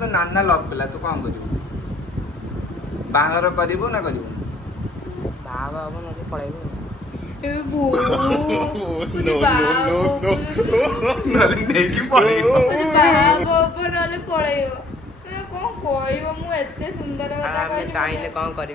तो नाना लव पेला तू कौन करू बाहर करू ना करू बाबा अब नदी पळेबो चाहिए कौन कर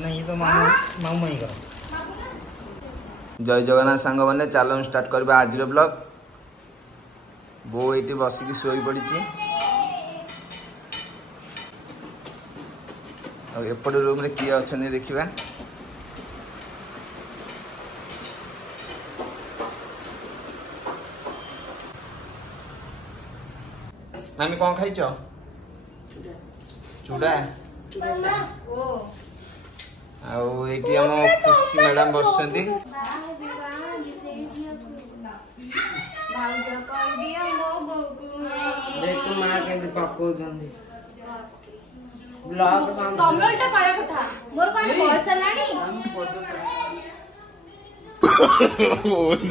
नहीं तो मामू माई कर जय जगन्नाथ सांग मैंने चलो स्टार्ट करवा आज ब्लॉग बो ये बसिक शोई पड़ी एपट रूम रे किए अच्छा देखा मामी कौन खाई चूड़ा आईटी आम खुशी मैडम बस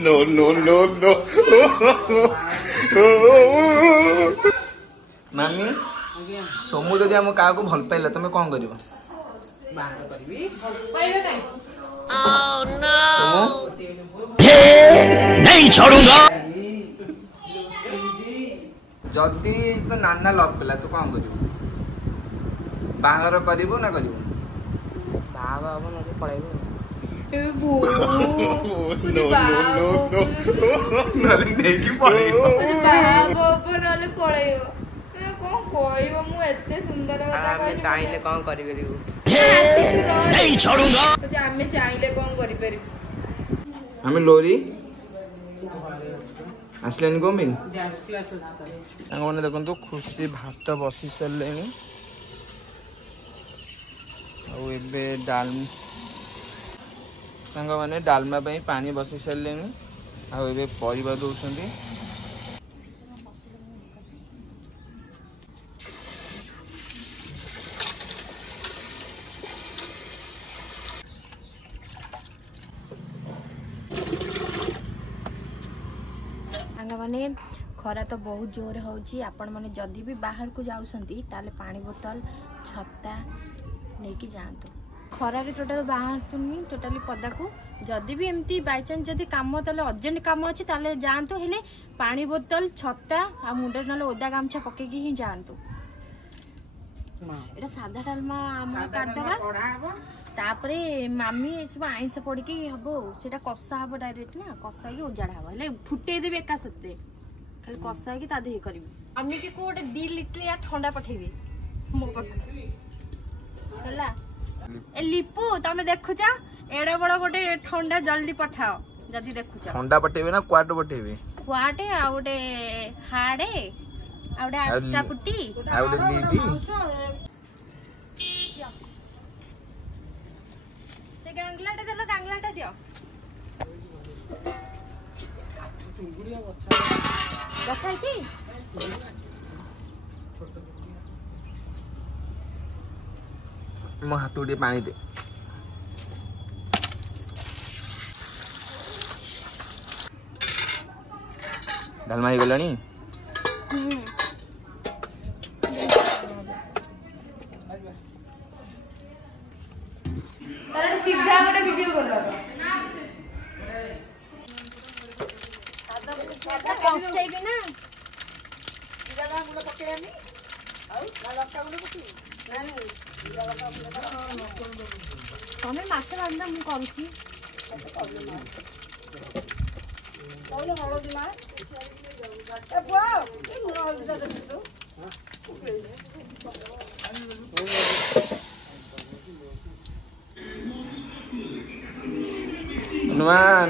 नो नो नो नो मामी सोमू जदि आम क्या भल पाइला तुम कौन कर जदि तो नाना लव पेला तू कौन कर बाहर करू ना करू बाबा अब नदी पळेबो चाहिए कौन कर लोरी आसले कमिन मैंने देखो खुशी भात बसी सारे मैंने डालमा पानी बसी सारे परिवा दौरान माने खरा तो बहुत जोर होची आपण माने जदी भी बाहर को जाउसंती ताले पानी बोतल छत्ता लेके जांतो खरा रे टोटल बाहर तुनी टोटली पदा को जदी भी एमती बाय चांस जदी काम ताले अर्जेंट काम अछि ताले जांतो हेले पानी बोतल छत्ता आ मुंडे नाले ओदा गामछा पके की ही जांतो एटा सादा डालमा हम काट देबा तापरे मामी सब आइंस पड़ के हबो सेटा कसा हबो डायरेक्ट ना कसा की उजाड़ हबो ले फुटे देबे एका सते खाली कसा की ता दे करबी अम्मी के को 2 लिटर या ठंडा पठेबे मो पक हला ए लिपू तमे देखु जा एडे बड़ गोटे ठंडा जल्दी पठाओ जदी देखु जा ठंडा पठेबे ना क्वाट पठेबे क्वाटे आ गोटे हाडे आ गोटे आस्ता पुटी आ गोटे लीबी गांगलाटा देलो गांगलाटा दियो गछाई छी मो हाथ उडे पानी दे डालमा ही गलानी सीधा गोटे वीडियो कर लो सादा कष्टै बिना जीरा दा गुण पकेयानी आ लक्का गुण पके ना जीरा लक्का गुण तमे माछ रांदा मु करूची तौले हळदी ना ए बुआ ए हळदी दा दे हनुमान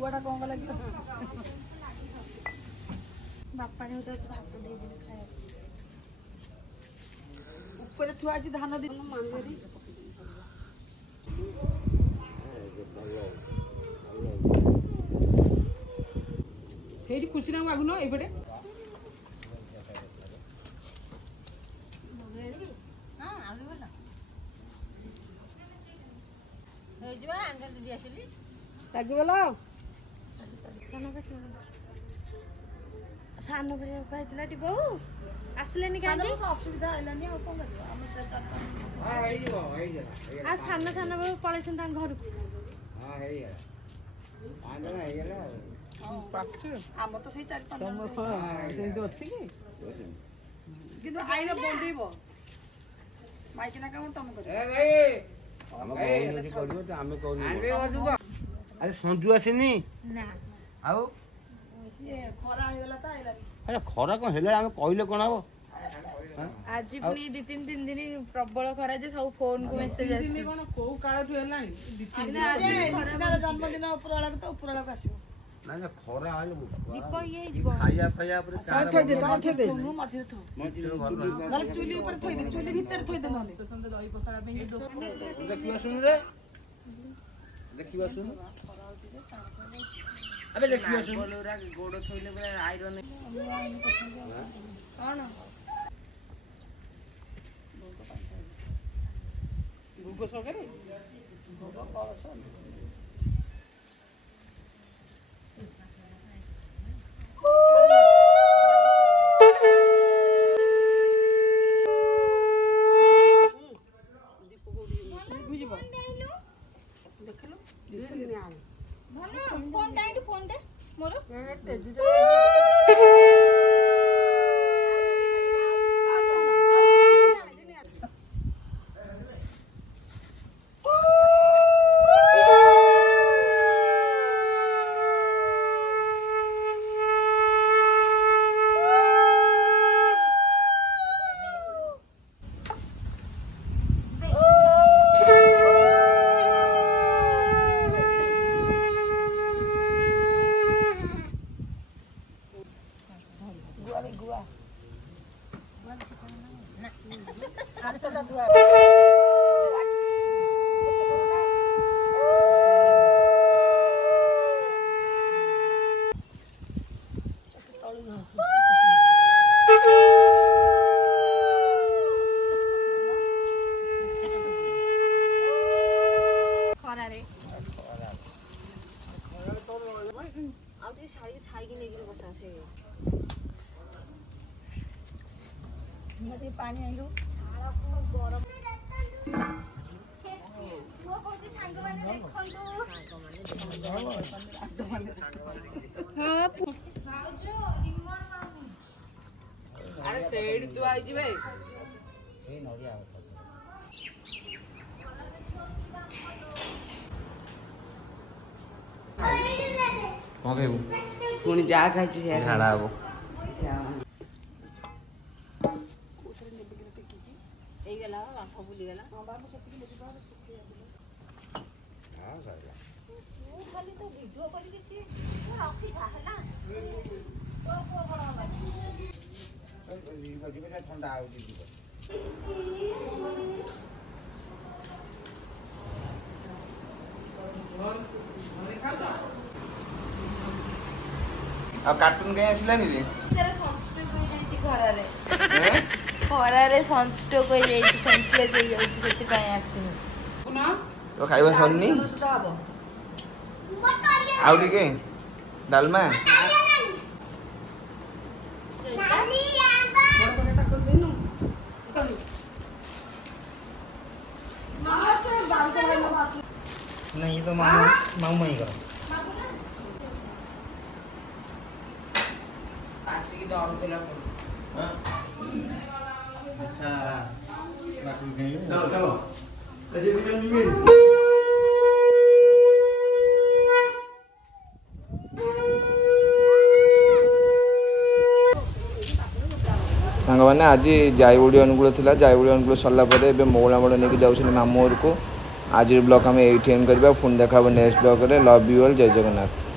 बुआटा कौन गला बापा ने उधर भात दे दे खाए ଉପରେ ଥୁଆ ଅଛି ଧାନ ଦି ମାଣ୍ଡିରେ ସେଇଠି କୁଚିନା ମାଗୁନ ଏଇପଟେ ଲାଗିଗଲା ସାନ କରିବା ପାଇଥିଲା ଟି ବୋଉ ଆସିଲେନି କାହିଁକି ଅସୁବିଧା ହେଲାନି ଆଉ କଣ କରିବ ଆମେ ଆଉ ସାନ ସାନ ବେଳୁ ପଳେଇଛନ୍ତି ତାଙ୍କ ଘରକୁ ଆମ ତ ସେଇ 4-5 ଅଛି କି କିନ୍ତୁ ଆଇନ ବନ୍ଦେଇବ ମାଇକିନା କାମ ତମେ କରିବ ଆରେ ସଞ୍ଜୁ ଆସିନି ନା ଆଉ ଖରା ହେଇଗଲା ତ ଆଇଲାନି ଆରେ ଖରା କଣ ହେଲା ଆମେ କହିଲେ କଣ ହବ ଆଜି ପୁଣି 2-3 ଦିନ ପ୍ରବଳ ଖରା ଯେ ସବୁ ଫୋନ କୁ ମେସେଜ ଆସିଛି କଣ କୋଉ କାଳଠୁ ହେଲାଣି ଜନ୍ମଦିନ ଉପରବେଳାକୁ ତ ଉପରବେଳାକୁ ଆସିବ ନାଇଁ ଖରା ହେଲେ ଦୀପ ଇଏ ହେଇଯିବ ଖାଇବା ଖାଇବା ଉପରେ ମଝିରେ ଥୋ ନହେଲେ ଚୁଲି ଉପରେ ଥୋଇଦେ ଚୁଲି ଭିତରେ ଥୋଇଦେ ନହେଲେ ଦେଖିବା ଶୁଣୁ ରେ ଦେଖିବା ଶୁଣୁ ଆବେ ଦେଖିବା ଶୁଣୁ ଗୋଡ ଥୋଇଲେ ପୁରା ଆଇରନ୍ କଣ ଭୋଗ ସହକାରେ ଭୋଗ କଳସ ପାଣି ଆଇଲୁ ଆରେ ସେଇଠି ତୁ ଆଇଛି ଭାଇ କଣ ଖାଇବୁ ପୁଣି ଯାହା ଖାଇଛି ସେଇଆ ଝାଡ଼ା ହବ ହେଇଗଲା ବାମ୍ଫ ବୁଲିଗଲା ଖାଲି ତ ଭିଡିଓ କରିକି ସିଏ ରଖିଥା ହେଲା ଥଣ୍ଡା ହଉଛି ଆଉ କାର୍ଟୁନ କାଇଁ ଆସିଲାନି ରେ ଖରାରେ ସନଷ୍ଟ୍ରୋକ ହେଇଯାଇଛି ସେନ୍ସଲେସ୍ ହେଇଯାଉଛି ସେଥିପାଇଁ ଆସିନି ତ ଖାଇବା ସରିନି ଆଉ ଟିକେ ଡାଲମା नहीं ये तो मामू ही करो ଆସିକି ଡର କଲା अच्छा चलो चलो ସାଙ୍ଗମାନେ ଆଜି ଜାଇବୁଡ଼ି ଅନୁକୂଳ ଥିଲା ଜାଇବୁଡ଼ି ଅନୁକୂଳ ସରିଲା ପରେ ଏବେ ମଉଳା ମୋଡ଼ ନେଇକି ଯାଉଛନ୍ତି ମାମୁଁ ଘରକୁ ଆଜିର ବ୍ଲଗ୍ ଆମେ ଏଇଠି ଏଣ୍ଡ କରିବା ପୁଣି ଦେଖା ହେବ ନେକ୍ସଟ ବ୍ଲଗ୍ରେ love you all Jai Jagannath.